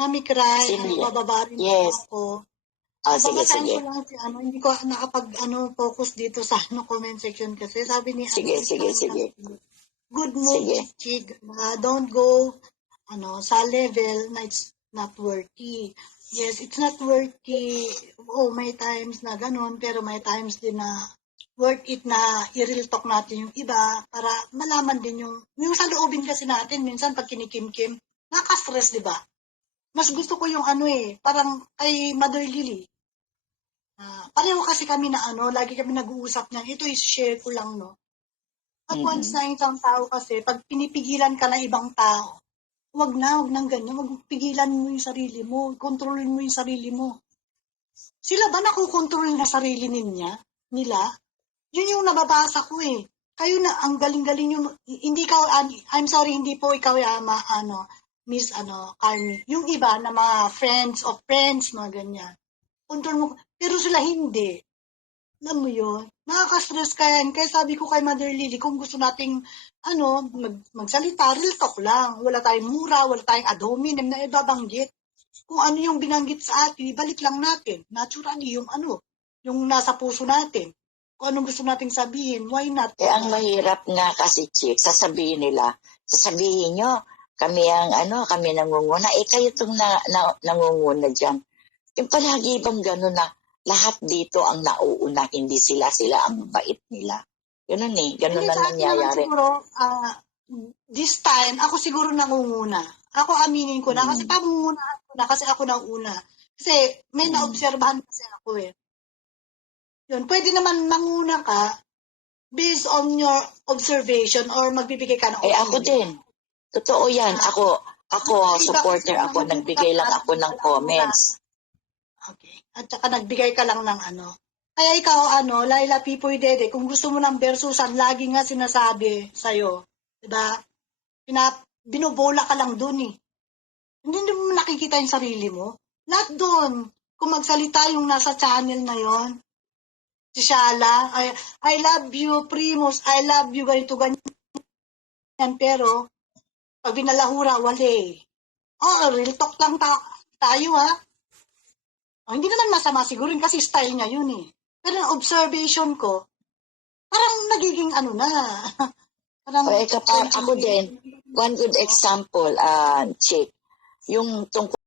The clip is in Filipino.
Mami Cry, Sino? bababa rin Yes. ako. Sige, Babasahin sige. ko lang si hindi ko focus dito sa comment section kasi sabi ni Sige. good mood, Sige. Chig. Don't go sa level na it's not worthy. Yes, it's not worthy. May times na ganun, pero may times din na worth it na i-real talk natin yung iba para malaman din yung sa loobin kasi natin minsan pag kinikim-kim, nakaka-stress, di ba? Mas gusto ko yung parang kay Mother Lily. Pareho kasi kami na lagi kami nag-uusap niyan. Ito is-share ko lang, no? At once na isang tao kasi, pag pinipigilan ka ng ibang tao, wag nang ganyan. Wag pigilan mo yung sarili mo. Kontrolin mo yung sarili mo. Sila ba nakukontrol na sarili nila? Yun yung nababasa ko eh. Kayo na, ang galing-galing yung, hindi ka, I'm sorry, hindi po ikaw Miss Carmi. Yung iba na mga friends of friends, mga ganyan. Control mo, pero sila hindi. Alam mo yun? Nakaka-stress ka yan. Kaya sabi ko kay Mother Lily, kung gusto nating, magsalita, real talk lang. Wala tayong mura, wala tayong ad hominem na ibabanggit. Kung ano yung binanggit sa atin, balik lang natin. Naturally, yung nasa puso natin. Kung anong gusto nating sabihin, why not? Ang mahirap nga kasi, Chick, sasabihin nyo, kami nangunguna, kayo itong nangunguna dyan. Yung palagi bang gano'n na lahat dito ang nauuna, hindi sila ang bait nila. Ganun ganun na nangyayari. Siguro, this time, ako siguro nangunguna. Ako aminin ko na, kasi pamungunahan ko na, kasi ako nauna. Kasi may naobserbahan kasi ako eh. Yun, pwede naman manguna ka based on your observation or magbibigay ka ng ako din. Totoo yan. Ako supporter ako, nagbigay lang ako ng comments. Okay. At saka nagbigay ka lang ng Kaya ikaw, Laila Pipoy Dede, kung gusto mo ng versusan, lagi nga sinasabi sa'yo, diba? Binobola ka lang dun eh. Hindi mo nakikita yung sarili mo. Lahat dun. Kung magsalita yung nasa channel na yon, si Shala, I love you, Primus, I love you, ganito, ganyan. Pero, pag binalahura, wali. Real talk lang tayo ha. Hindi naman masama siguro kasi style niya yun eh. Pero ang observation ko, parang nagiging na. Parang, ako din, one good example, Chick, yung tungkol